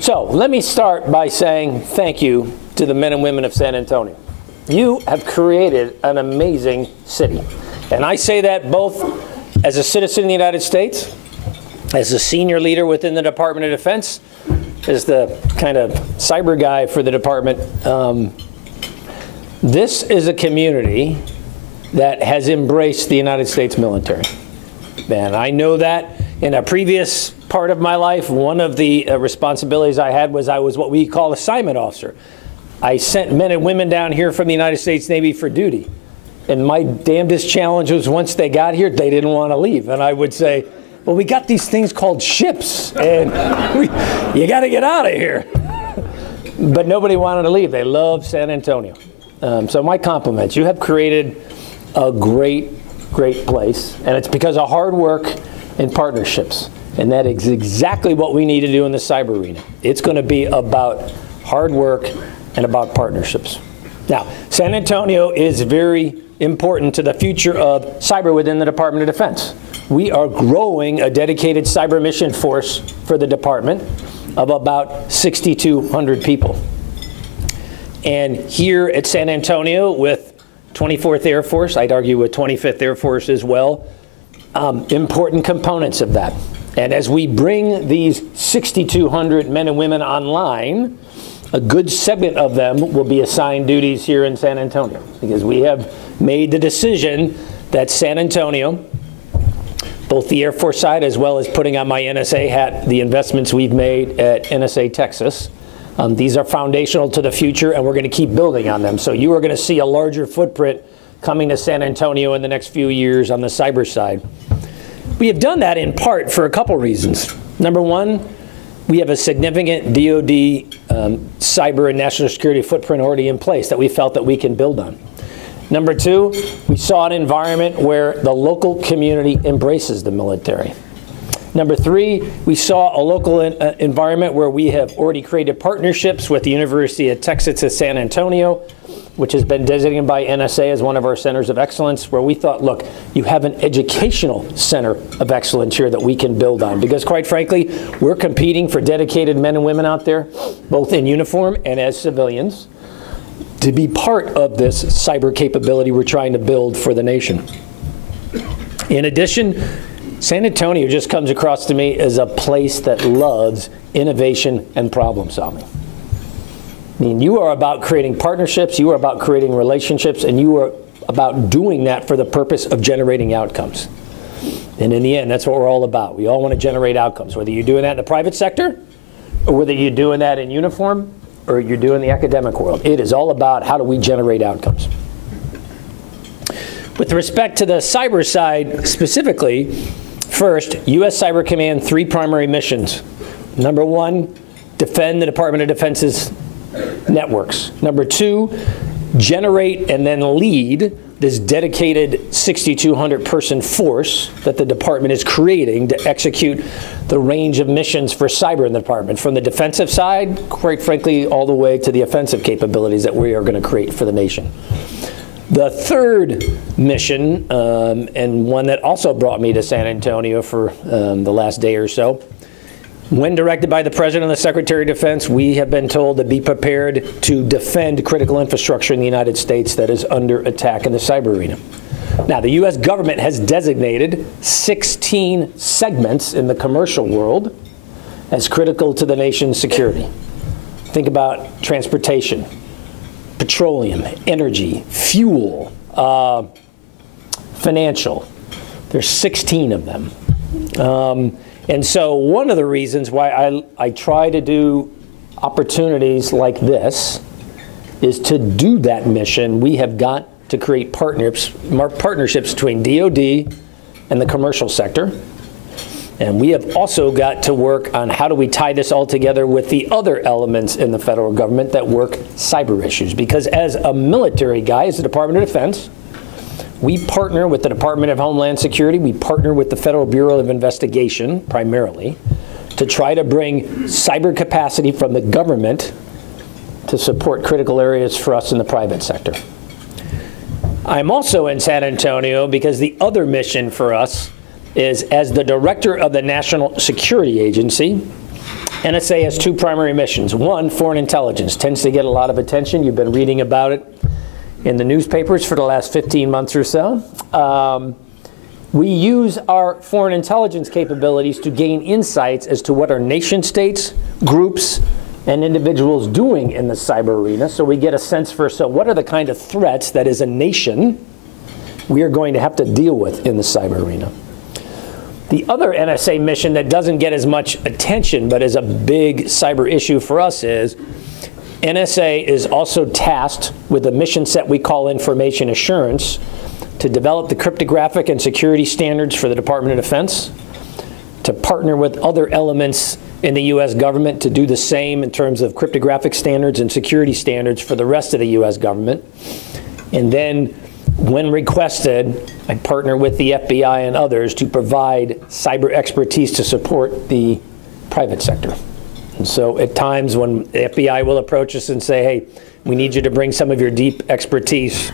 So let me start by saying thank you to the men and women of San Antonio. You have created an amazing city. And I say that both as a citizen of the United States, as a senior leader within the Department of Defense, as the kind of cyber guy for the department. This is a community that has embraced the United States military. And I know that in a previous part of my life, one of the responsibilities I had was I was what we call assignment officer. I sent men and women down here from the United States Navy for duty. And my damnedest challenge was once they got here, they didn't want to leave. And I would say, well, we got these things called ships, and you got to get out of here. But nobody wanted to leave. They love San Antonio. So my compliments. You have created a great, great place, and it's because of hard work and partnerships. And that is exactly what we need to do in the cyber arena. It's going to be about hard work and about partnerships. Now, San Antonio is very important to the future of cyber within the Department of Defense. We are growing a dedicated cyber mission force for the department of about 6,200 people. And here at San Antonio with 24th Air Force, I'd argue with 25th Air Force as well, important components of that. And as we bring these 6,200 men and women online, a good segment of them will be assigned duties here in San Antonio, because we have made the decision that San Antonio, both the Air Force side as well as putting on my NSA hat, the investments we've made at NSA Texas, these are foundational to the future, and we're going to keep building on them. So you are going to see a larger footprint coming to San Antonio in the next few years on the cyber side. We have done that in part for a couple reasons. Number one, we have a significant DoD cyber and national security footprint already in place that we felt that we can build on. Number two, we saw an environment where the local community embraces the military. Number three, we saw a local environment where we have already created partnerships with the University of Texas at San Antonio, which has been designated by NSA as one of our centers of excellence, where we thought, look, you have an educational center of excellence here that we can build on. Because quite frankly, we're competing for dedicated men and women out there, both in uniform and as civilians, to be part of this cyber capability we're trying to build for the nation. In addition, San Antonio just comes across to me as a place that loves innovation and problem solving. I mean, you are about creating partnerships, you are about creating relationships, and you are about doing that for the purpose of generating outcomes. And in the end, that's what we're all about. We all want to generate outcomes, whether you're doing that in the private sector, or whether you're doing that in uniform, or you're doing the academic world. It is all about how do we generate outcomes. With respect to the cyber side specifically, first, U.S. Cyber Command, 3 primary missions. Number one, defend the Department of Defense's networks. Number two, generate and then lead this dedicated 6,200 person force that the department is creating to execute the range of missions for cyber in the department, from the defensive side, quite frankly, all the way to the offensive capabilities that we are going to create for the nation. The third mission, and one that also brought me to San Antonio for the last day or so, when directed by the President and the Secretary of Defense, we have been told to be prepared to defend critical infrastructure in the United States that is under attack in the cyber arena. Now, the U.S. government has designated 16 segments in the commercial world as critical to the nation's security. Think about transportation, petroleum, energy, fuel, financial. There's 16 of them. And so one of the reasons why I try to do opportunities like this is to do that mission. We have got to create partnerships between DoD and the commercial sector. And we have also got to work on how do we tie this all together with the other elements in the federal government that work cyber issues. Because as a military guy, as the Department of Defense, we partner with the Department of Homeland Security. We partner with the Federal Bureau of Investigation, primarily, to try to bring cyber capacity from the government to support critical areas for us in the private sector. I'm also in San Antonio because the other mission for us is, as the director of the National Security Agency, NSA has two primary missions. One, foreign intelligence, tends to get a lot of attention. You've been reading about it in the newspapers for the last 15 months or so. We use our foreign intelligence capabilities to gain insights as to what our nation states, groups, and individuals doing in the cyber arena. So we get a sense for, so what are the kind of threats that as a nation we are going to have to deal with in the cyber arena. The other NSA mission that doesn't get as much attention but is a big cyber issue for us is NSA is also tasked with a mission set we call information assurance to develop the cryptographic and security standards for the Department of Defense, to partner with other elements in the U.S. government to do the same in terms of cryptographic standards and security standards for the rest of the U.S. government. And then, when requested, I partner with the FBI and others to provide cyber expertise to support the private sector. And so at times when the FBI will approach us and say, hey, we need you to bring some of your deep expertise.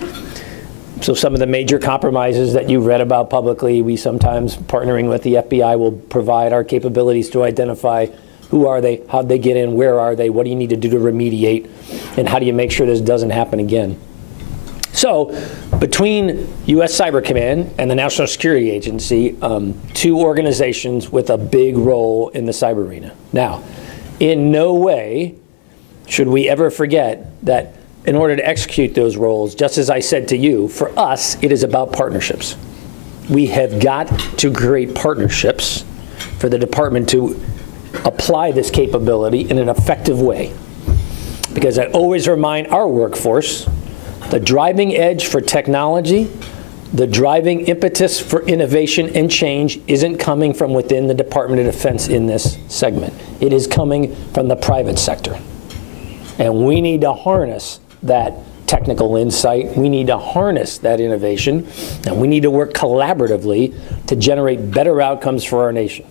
So some of the major compromises that you've read about publicly, we sometimes, partnering with the FBI, will provide our capabilities to identify who are they, how'd they get in, where are they, what do you need to do to remediate, and how do you make sure this doesn't happen again. So between U.S. Cyber Command and the National Security Agency, two organizations with a big role in the cyber arena. Now, in no way should we ever forget that in order to execute those roles, just as I said to you, for us, it is about partnerships. We have got to create partnerships for the department to apply this capability in an effective way. Because I always remind our workforce, the driving edge for technology, the driving impetus for innovation and change isn't coming from within the Department of Defense in this segment. It is coming from the private sector. And we need to harness that technical insight. We need to harness that innovation. And we need to work collaboratively to generate better outcomes for our nation.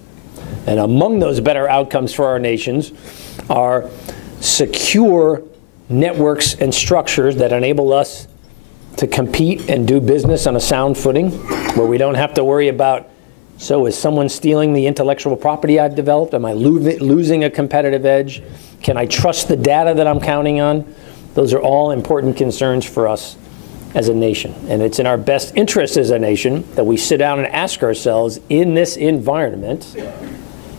And among those better outcomes for our nations are secure networks and structures that enable us to compete and do business on a sound footing, where we don't have to worry about, so is someone stealing the intellectual property I've developed? Am I losing a competitive edge? Can I trust the data that I'm counting on? Those are all important concerns for us as a nation. And it's in our best interest as a nation that we sit down and ask ourselves, in this environment,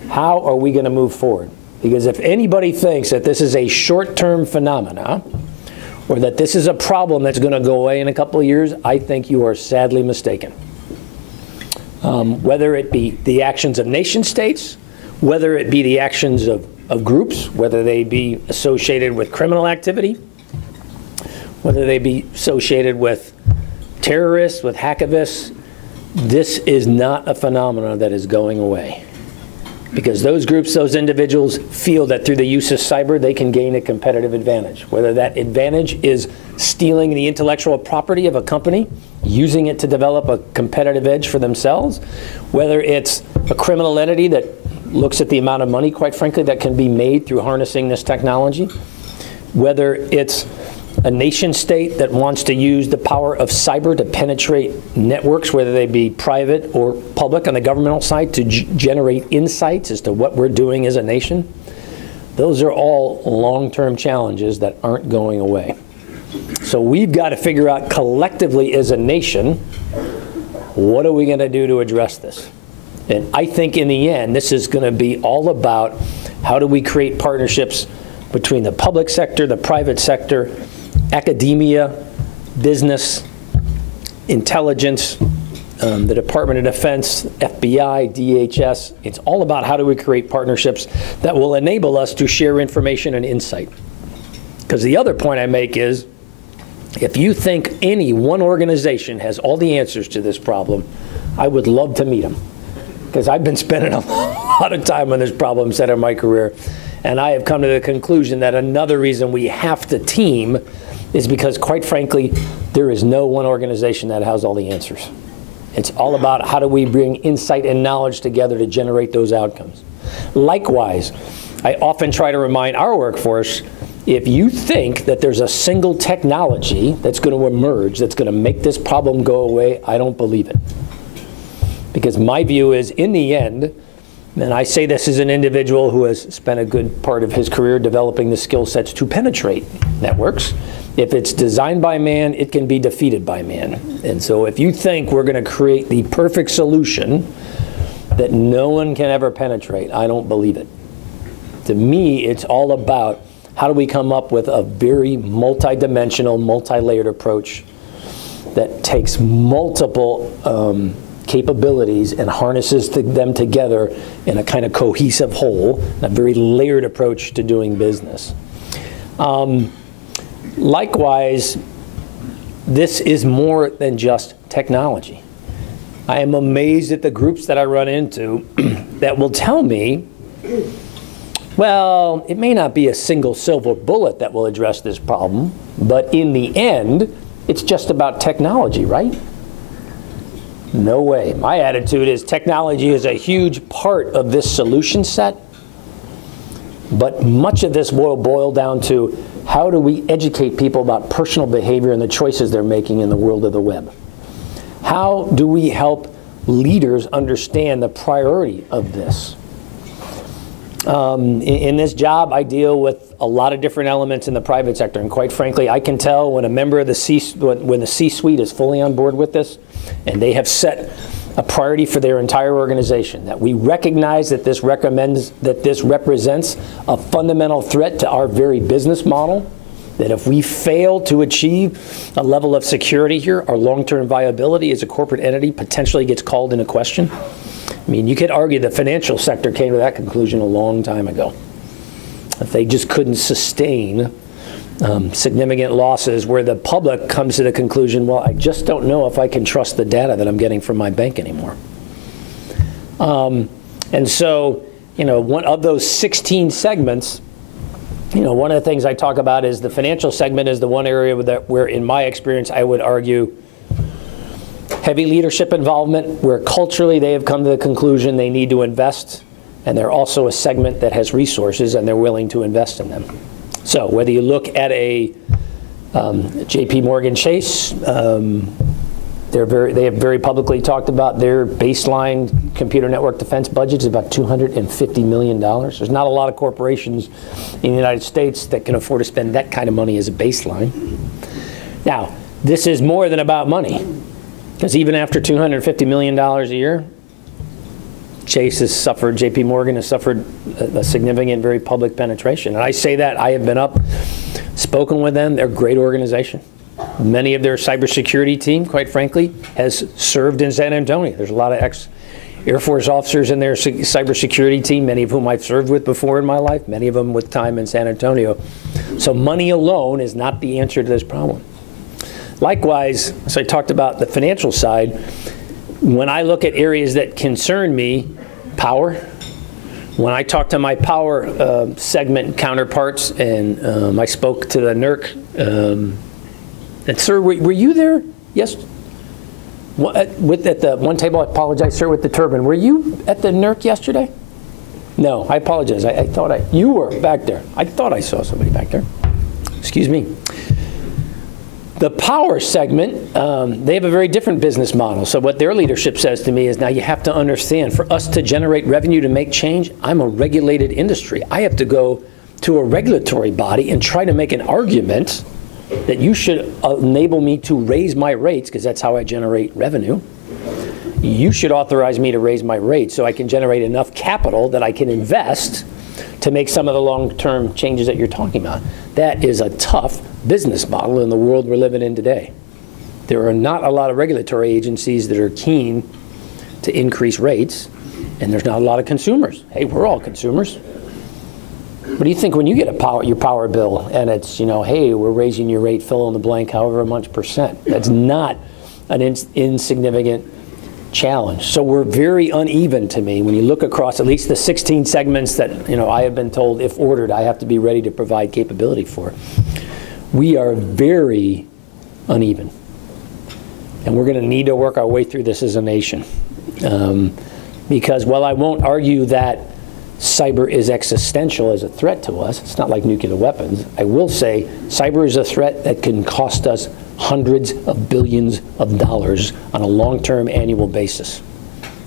how are we going to move forward? Because if anybody thinks that this is a short-term phenomena, or that this is a problem that's going to go away in a couple of years, I think you are sadly mistaken. Whether it be the actions of nation states, whether it be the actions of groups, whether they be associated with criminal activity, whether they be associated with terrorists, with hacktivists, this is not a phenomenon that is going away. Because those groups, those individuals feel that through the use of cyber, they can gain a competitive advantage. Whether that advantage is stealing the intellectual property of a company, using it to develop a competitive edge for themselves, whether it's a criminal entity that looks at the amount of money, quite frankly, that can be made through harnessing this technology, whether it's a nation state that wants to use the power of cyber to penetrate networks, whether they be private or public on the governmental side, to generate insights as to what we're doing as a nation. Those are all long-term challenges that aren't going away. So we've got to figure out collectively as a nation, what are we going to do to address this? And I think in the end, this is going to be all about how do we create partnerships between the public sector, the private sector, academia, business, intelligence, the Department of Defense, FBI, DHS. It's all about how do we create partnerships that will enable us to share information and insight. Because the other point I make is, if you think any one organization has all the answers to this problem, I would love to meet them. Because I've been spending a lot of time on this problem set in my career. And I have come to the conclusion that another reason we have to team is because, quite frankly, there is no one organization that has all the answers. It's all about how do we bring insight and knowledge together to generate those outcomes. Likewise, I often try to remind our workforce, if you think that there's a single technology that's going to emerge that's going to make this problem go away, I don't believe it. Because my view is, in the end, And I say this as an individual who has spent a good part of his career developing the skill sets to penetrate networks. If it's designed by man, it can be defeated by man. And so if you think we're going to create the perfect solution that no one can ever penetrate, I don't believe it. To me, it's all about how do we come up with a very multi-dimensional, multi-layered approach that takes multiple capabilities and harnesses them together in a kind of cohesive whole, a very layered approach to doing business. Likewise, this is more than just technology. I am amazed at the groups that I run into that will tell me, well, it may not be a single silver bullet that will address this problem, but in the end, it's just about technology, right? No way. My attitude is technology is a huge part of this solution set, but much of this will boil down to how do we educate people about personal behavior and the choices they're making in the world of the web? How do we help leaders understand the priority of this? In this job, I deal with a lot of different elements in the private sector, and quite frankly, I can tell when a member of the C-suite is fully on board with this, and they have set a priority for their entire organization, that we recognize that this represents a fundamental threat to our very business model, that if we fail to achieve a level of security here, our long-term viability as a corporate entity potentially gets called into question. I mean, you could argue the financial sector came to that conclusion a long time ago. If they just couldn't sustain significant losses where the public comes to the conclusion, well, I just don't know if I can trust the data that I'm getting from my bank anymore. And so, one of those 16 segments, one of the things I talk about is the financial segment is the one area where, in my experience, I would argue heavy leadership involvement, where culturally they have come to the conclusion they need to invest, and they're also a segment that has resources and they're willing to invest in them. So whether you look at a JP Morgan Chase, they have very publicly talked about their baseline computer network defense budget is about $250 million. There's not a lot of corporations in the United States that can afford to spend that kind of money as a baseline. Now, this is more than about money, because even after $250 million a year, Chase has suffered, JP Morgan has suffered a significant, very public penetration. And I say that, I have been up, spoken with them, they're a great organization. Many of their cybersecurity team, quite frankly, has served in San Antonio. There's a lot of ex-Air Force officers in their cybersecurity team, many of whom I've served with before in my life, many of them with time in San Antonio. So money alone is not the answer to this problem. Likewise, as I talked about the financial side, when I look at areas that concern me, power, when I talk to my power segment counterparts, and I spoke to the NERC, and sir, were you there? Yes. At the one table, I apologize, sir, with the turban. Were you at the NERC yesterday? No, I apologize. I thought you were back there. I thought I saw somebody back there. Excuse me. The power segment, they have a very different business model. So what their leadership says to me is, now you have to understand, for us to generate revenue to make change, I'm a regulated industry. I have to go to a regulatory body and try to make an argument that you should enable me to raise my rates, because that's how I generate revenue. You should authorize me to raise my rates so I can generate enough capital that I can invest to make some of the long-term changes that you're talking about. That is a tough business model in the world we're living in today. There are not a lot of regulatory agencies that are keen to increase rates, and there's not a lot of consumers. Hey, we're all consumers. What do you think when you get your power bill and it's, hey, we're raising your rate, fill in the blank, however much percent? That's not an insignificant challenge. So we're very uneven to me. When you look across at least the 16 segments that I have been told, if ordered, I have to be ready to provide capability for, we are very uneven. And we're going to need to work our way through this as a nation. Because while I won't argue that cyber is existential as a threat to us, it's not like nuclear weapons, I will say cyber is a threat that can cost us hundreds of billions of dollars on a long-term annual basis,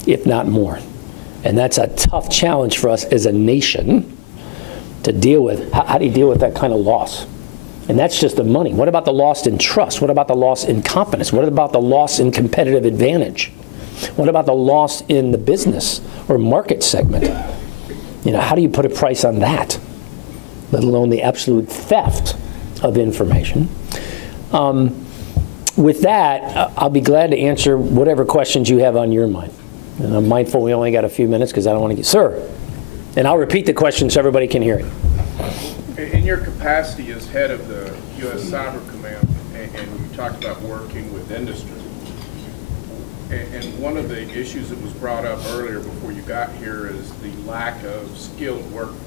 if not more. And that's a tough challenge for us as a nation to deal with. How do you deal with that kind of loss? And that's just the money. What about the loss in trust? What about the loss in confidence? What about the loss in competitive advantage? What about the loss in the business or market segment? You know, how do you put a price on that? Let alone the absolute theft of information. With that, I'll be glad to answer whatever questions you have on your mind. And I'm mindful we only got a few minutes because I don't want to get, sir. And I'll repeat the question so everybody can hear it. In your capacity as head of the U.S. Cyber Command, and you talked about working with industry, and one of the issues that was brought up earlier before you got here is the lack of skilled workforce.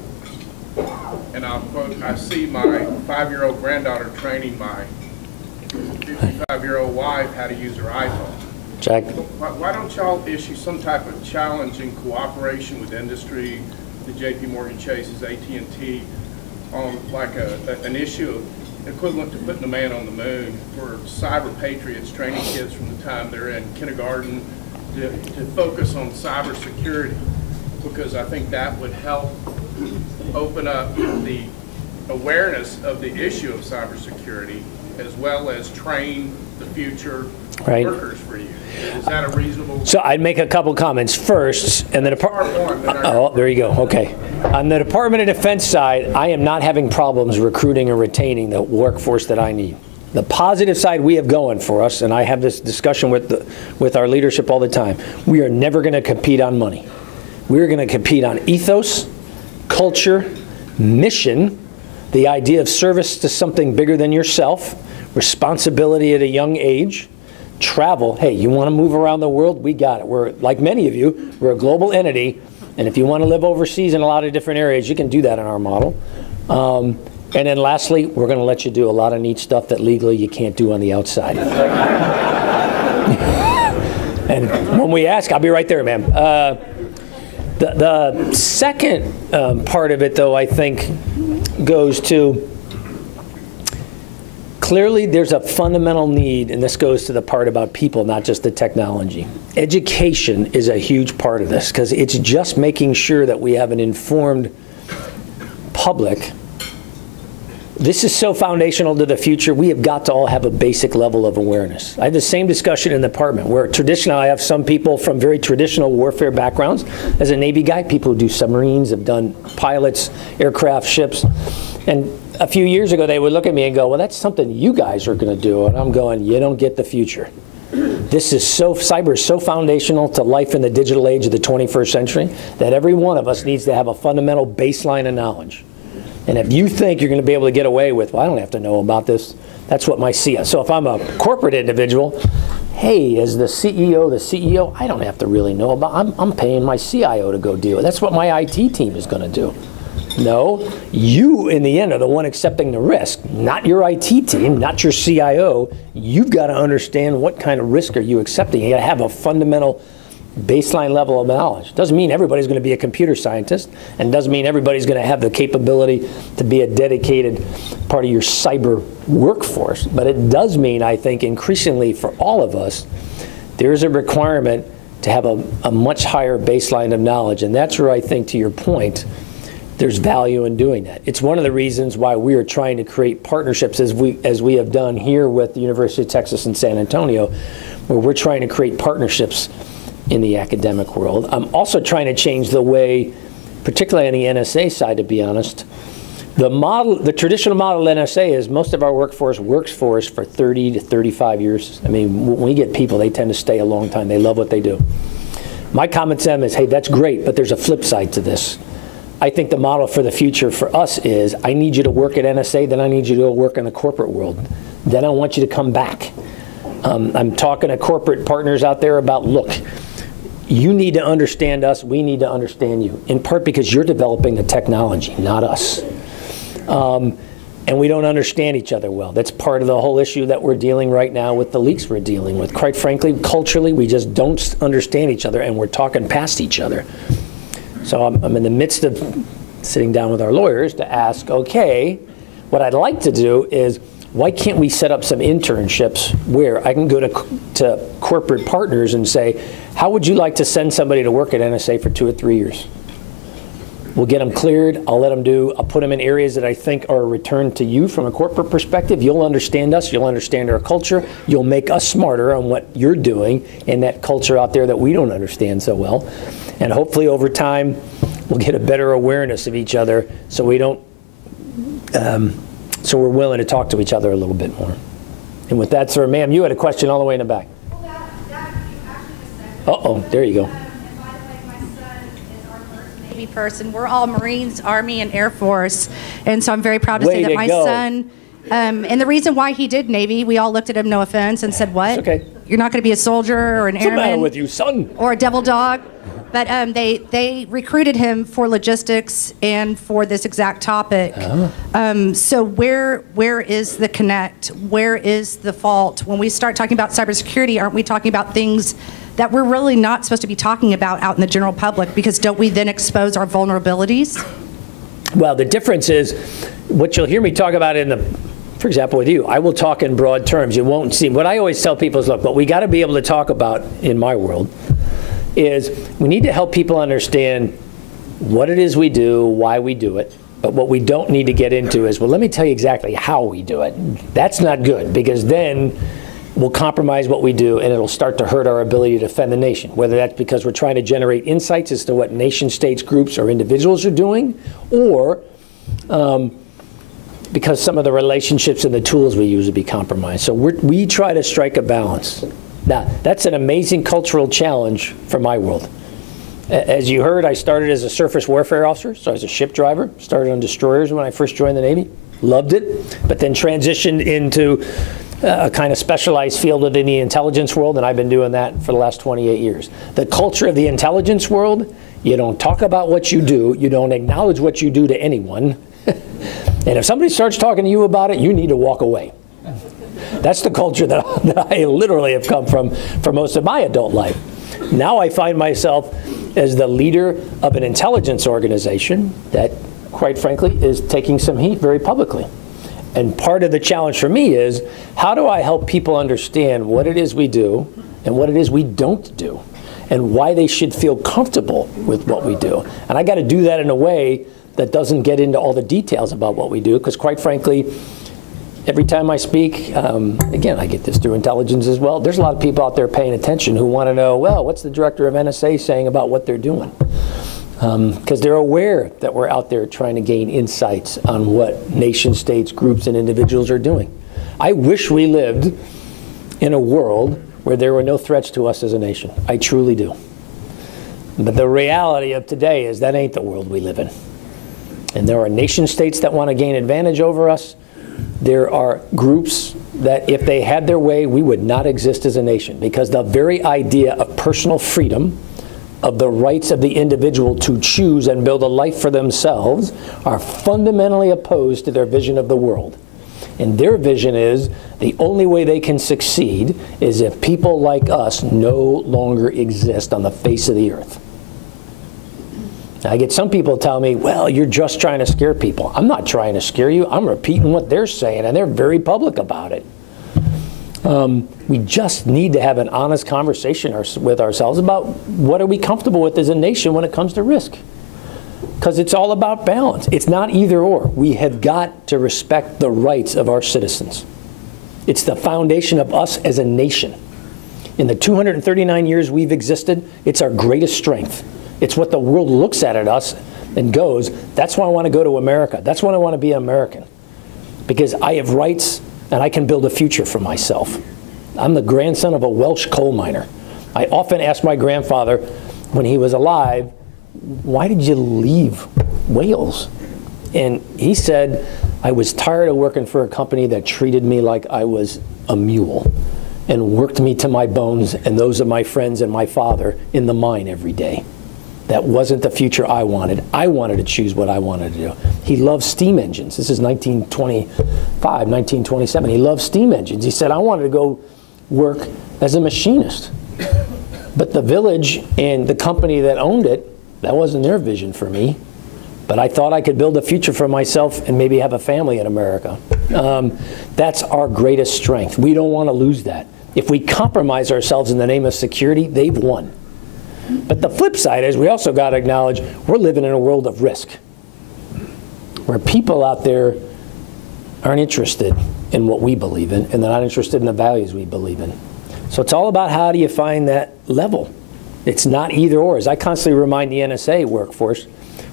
And I'll quote, I see my 5-year-old granddaughter training my 55-year-old wife how to use her iPhone. Jack. Why don't y'all issue some type of challenge in cooperation with industry, the J.P. Morgan Chases, AT&T, on like an issue of equivalent to putting a man on the moon for cyber patriots, training kids from the time they're in kindergarten to focus on cybersecurity, because I think that would help open up the awareness of the issue of cybersecurity as well as train the future workers for you. Is that a reasonable? So I'd make a couple comments first, and the oh, there you go. Okay. On the Department of Defense side, I am not having problems recruiting or retaining the workforce that I need. The positive side we have going for us, and I have this discussion with our leadership all the time, we are never going to compete on money. We're going to compete on ethos, culture, mission, the idea of service to something bigger than yourself, responsibility at a young age, travel. Hey, you want to move around the world? We got it. We're, like many of you, we're a global entity, and if you want to live overseas in a lot of different areas, you can do that in our model. And then lastly, we're going to let you do a lot of neat stuff that legally you can't do on the outside. And when we ask, I'll be right there, ma'am. The second part of it, though, I think goes to, clearly there's a fundamental need, and this goes to the part about people, not just the technology. Education is a huge part of this, because it's just making sure that we have an informed public. This is so foundational to the future. We have got to all have a basic level of awareness. I have the same discussion in the department, where traditionally I have some people from very traditional warfare backgrounds. As a Navy guy, people who do submarines, have done pilots, aircraft, ships. And a few years ago, they would look at me and go, well, that's something you guys are going to do. And I'm going, you don't get the future. This is cyber is so foundational to life in the digital age of the 21st century that every one of us needs to have a fundamental baseline of knowledge. And if you think you're going to be able to get away with, well, I don't have to know about this, that's what my CIO. So if I'm a corporate individual, hey, as the CEO, I don't have to really know about, I'm paying my CIO to go deal with it. That's what my IT team is going to do. No, you in the end are the one accepting the risk, not your IT team, not your CIO. You've got to understand what kind of risk are you accepting. You got to have a fundamental baseline level of knowledge. Doesn't mean everybody's going to be a computer scientist, and doesn't mean everybody's going to have the capability to be a dedicated part of your cyber workforce. But it does mean, I think, increasingly for all of us, there's a requirement to have a much higher baseline of knowledge. And that's where I think, to your point, there's value in doing that. It's one of the reasons why we are trying to create partnerships, as we have done here with the University of Texas in San Antonio, where we're trying to create partnerships in the academic world. I'm also trying to change the way, particularly on the NSA side, to be honest. The traditional model at NSA is most of our workforce works for us for 30 to 35 years. I mean, when we get people, they tend to stay a long time. They love what they do. My comment to them is, hey, that's great, but there's a flip side to this. I think the model for the future for us is, I need you to work at NSA, then I need you to go work in the corporate world. Then I want you to come back. I'm talking to corporate partners out there about, look, you need to understand us, we need to understand you, in part because you're developing the technology, not us. And we don't understand each other well. That's part of the whole issue that we're dealing right now with the leaks we're dealing with. Quite frankly, culturally, we just don't understand each other, and we're talking past each other. So I'm in the midst of sitting down with our lawyers to ask, okay, what I'd like to do is, why can't we set up some internships where I can go to corporate partners and say, how would you like to send somebody to work at NSA for 2 or 3 years? We'll get them cleared. I'll let them I'll put them in areas that I think are a return to you from a corporate perspective. You'll understand us. You'll understand our culture. You'll make us smarter on what you're doing in that culture out there that we don't understand so well. And hopefully over time, we'll get a better awareness of each other so we don't, so we're willing to talk to each other a little bit more. And with that, sir, ma'am, you had a question all the way in the back. Well, that Uh-oh, there you go. Person. We're all Marines, Army, and Air Force, and so I'm very proud to say that my son, and the reason why he did Navy, we all looked at him, no offense, and said, what? Okay. You're not going to be a soldier or an airman? What's the matter with you, son? Or a devil dog? But they recruited him for logistics and for this exact topic. So where is the connect? Where is the fault? When we start talking about cybersecurity, aren't we talking about things that we're really not supposed to be talking about out in the general public, because don't we then expose our vulnerabilities? Well, the difference is what you'll hear me talk about for example, with you, I will talk in broad terms. You won't see, what I always tell people is, look, what we got to be able to talk about in my world is we need to help people understand what it is we do, why we do it. But what we don't need to get into is, well, let me tell you exactly how we do it. That's not good, because then we'll compromise what we do, and it'll start to hurt our ability to defend the nation, whether that's because we're trying to generate insights as to what nation states, groups, or individuals are doing, or because some of the relationships and the tools we use will be compromised. So we try to strike a balance. Now, that's an amazing cultural challenge for my world. As you heard, I started as a surface warfare officer, so I was a ship driver, started on destroyers when I first joined the Navy, loved it, but then transitioned into a kind of specialized field within the intelligence world, and I've been doing that for the last 28 years. The culture of the intelligence world, you don't talk about what you do, you don't acknowledge what you do to anyone, and if somebody starts talking to you about it, you need to walk away. That's the culture that I literally have come from for most of my adult life. Now I find myself as the leader of an intelligence organization that, quite frankly, is taking some heat very publicly. And part of the challenge for me is, how do I help people understand what it is we do and what it is we don't do, and why they should feel comfortable with what we do. And I got to do that in a way that doesn't get into all the details about what we do, because quite frankly, every time I speak, again, I get this through intelligence as well, there's a lot of people out there paying attention who want to know, well, what's the director of NSA saying about what they're doing? Because they're aware that we're out there trying to gain insights on what nation states, groups, and individuals are doing. I wish we lived in a world where there were no threats to us as a nation. I truly do. But the reality of today is that ain't the world we live in. And there are nation states that want to gain advantage over us. There are groups that, if they had their way, we would not exist as a nation, because the very idea of personal freedom, of the rights of the individual to choose and build a life for themselves, are fundamentally opposed to their vision of the world. And their vision is the only way they can succeed is if people like us no longer exist on the face of the earth. Now, I get some people tell me, well, you're just trying to scare people. I'm not trying to scare you. I'm repeating what they're saying, and they're very public about it. We just need to have an honest conversation with ourselves about what are we comfortable with as a nation when it comes to risk. Because it's all about balance. It's not either or. We have got to respect the rights of our citizens. It's the foundation of us as a nation. In the 239 years we've existed, it's our greatest strength. It's what the world looks at us and goes, that's why I want to go to America. That's why I want to be an American. Because I have rights and I can build a future for myself. I'm the grandson of a Welsh coal miner. I often asked my grandfather when he was alive, why did you leave Wales? And he said, I was tired of working for a company that treated me like I was a mule and worked me to my bones and those of my friends and my father in the mine every day. That wasn't the future I wanted. I wanted to choose what I wanted to do. He loved steam engines. This is 1925, 1927. He loved steam engines. He said, I wanted to go work as a machinist. But the village and the company that owned it, that wasn't their vision for me. but I thought I could build a future for myself and maybe have a family in America. That's our greatest strength. We don't want to lose that. If we compromise ourselves in the name of security, they've won. But the flip side is we also got to acknowledge we're living in a world of risk, where people out there aren't interested in what we believe in, and they're not interested in the values we believe in. So it's all about how do you find that level. It's not either or. As I constantly remind the NSA workforce,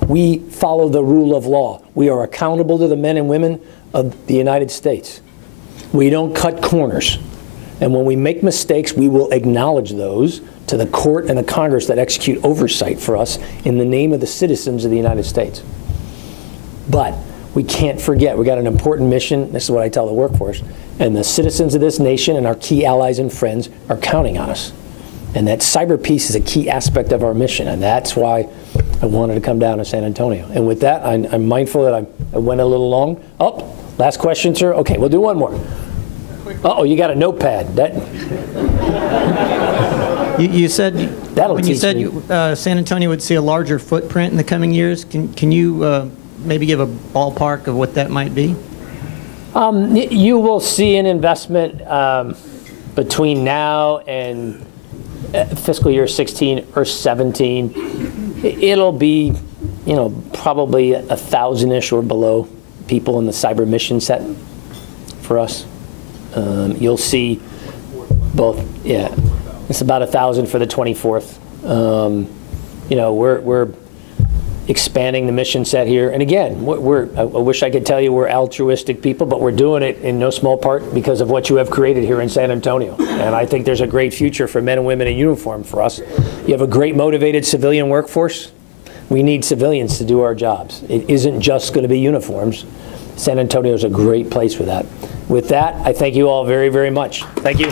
we follow the rule of law. We are accountable to the men and women of the United States. We don't cut corners. And when we make mistakes, we will acknowledge those to the court and the Congress that execute oversight for us in the name of the citizens of the United States. But we can't forget, we got an important mission. This is what I tell the workforce. And the citizens of this nation and our key allies and friends are counting on us. And that cyber piece is a key aspect of our mission. And that's why I wanted to come down to San Antonio. And with that, I'm mindful that I went a little long. Oh, last question, sir. Okay, we'll do one more. Uh-oh, you got a notepad. You said That'll when you teach said me. San Antonio would see a larger footprint in the coming years. Can you maybe give a ballpark of what that might be? You will see an investment between now and fiscal year 16 or 17. It'll be, probably 1,000-ish or below people in the cyber mission set for us. You'll see both. Yeah, it's about 1,000 for the 24th. We're expanding the mission set here, and again, I wish I could tell you we're altruistic people, but we're doing it in no small part because of what you have created here in San Antonio. And I think there's a great future for men and women in uniform for us. You have a great motivated civilian workforce. We need civilians to do our jobs. It isn't just going to be uniforms. San Antonio is a great place for that. With that, I thank you all very, very much. Thank you.